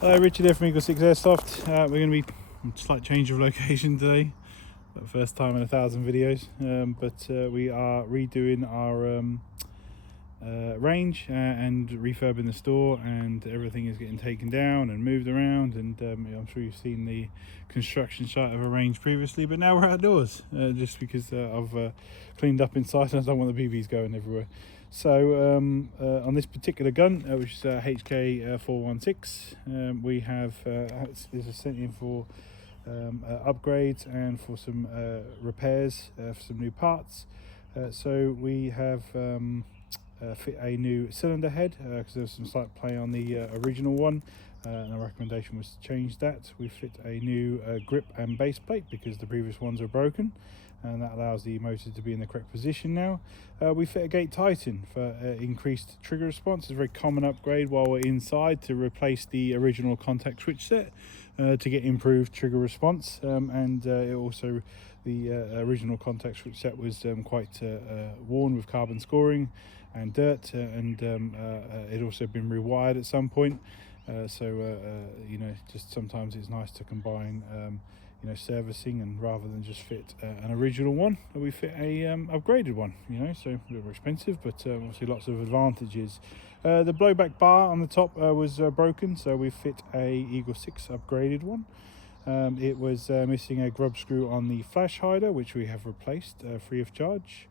Hello, Richard here from EagleSix Airsoft. We're going to be a slight change of location today, for the first time in 1,000 videos, but we are redoing our range and refurbing the store, and everything is getting taken down and moved around, and I'm sure you've seen the construction site of a range previously, but now we're outdoors just because I've cleaned up inside and I don't want the BBs going everywhere. So on this particular gun, which is HK 416, we have this is sent in for upgrades and for some repairs for some new parts. So we have fit a new cylinder head because there was some slight play on the original one, and our recommendation was to change that. We fit a new grip and base plate because the previous ones are broken, and that allows the motor to be in the correct position now. We fit a gate tighten for increased trigger response. It's a very common upgrade while we're inside to replace the original contact switch set to get improved trigger response, and it also the original contact switch set was quite worn with carbon scoring and dirt, and it also been rewired at some point, so you know, just sometimes it's nice to combine you know, servicing, and rather than just fit an original one, we fit a upgraded one, you know, so a little more expensive, but obviously lots of advantages. The blowback bar on the top was broken, so we fit a EagleSix upgraded one. It was missing a grub screw on the flash hider, which we have replaced free of charge,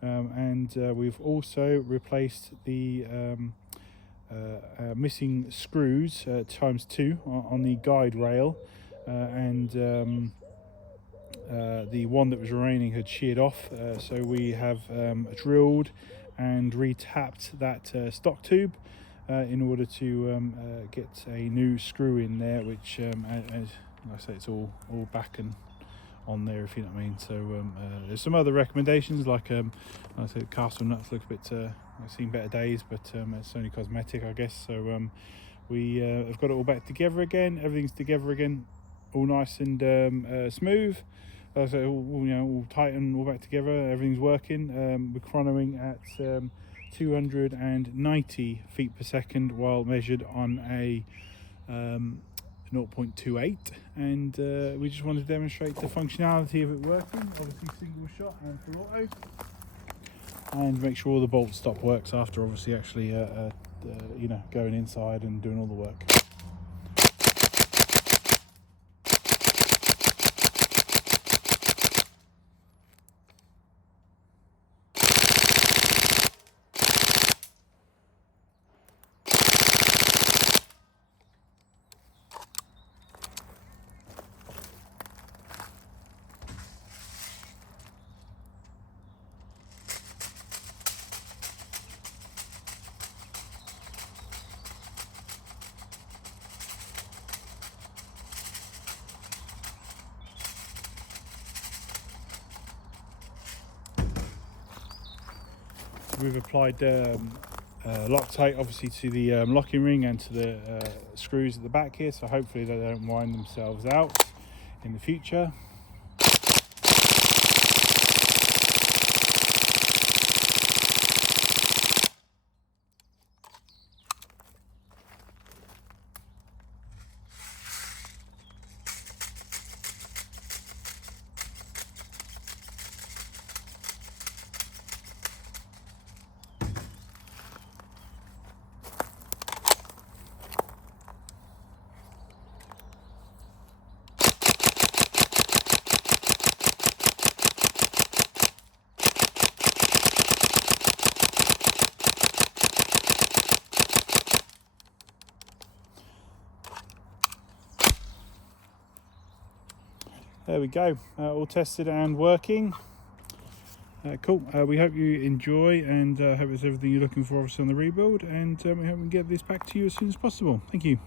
and we've also replaced the missing screws ×2 on the guide rail, and the one that was remaining had sheared off, so we have drilled and retapped that stock tube in order to get a new screw in there, which as I say, it's all back and on there, if you know what I mean. So there's some other recommendations, like I said, castle nuts look a bit I've seen better days, but it's only cosmetic, I guess. So we have got it all back together again. Everything's together again, all nice and smooth. So all tight and all back together. Everything's working. We're chronoing at 290 feet per second while measured on a 0.28, and we just want to demonstrate the functionality of it working. Obviously single shot and full auto, and make sure all the bolt stop works after obviously actually you know, going inside and doing all the work. We've applied Loctite obviously to the locking ring and to the screws at the back here, so hopefully they don't wind themselves out in the future. There we go, all tested and working. Cool. We hope you enjoy, and hope it's everything you're looking for obviously on the rebuild, and we hope we can get this back to you as soon as possible. Thank you.